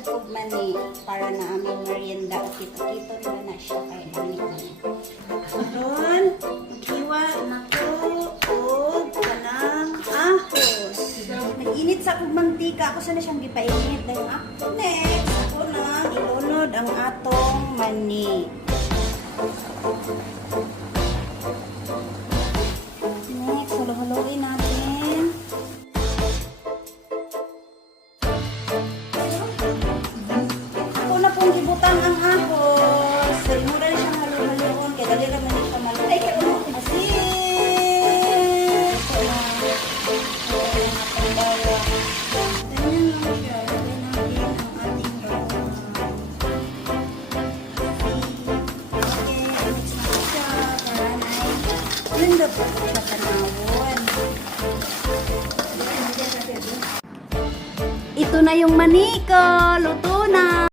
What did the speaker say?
sad kog mani para na aming merienda o kito-kito na siya kay mani. Aron, iwa nako og kanang ahos. Nag-init sa kog mantika, ako sana siyang gipainit dahil ako next ako na ilunod ang atong mani. Next, halo-haloin natin. Ako na pong gibutan ang ahos. So, mura na siyang halo-haloon. Kaya dali naman ito malulay. Kaya ano, asin. Ganyan lang siya. Lagay natin ang ating bawang. Okay, mix na siya. Para na yun daw po siya panawon. Ito na yung mani ko. Luto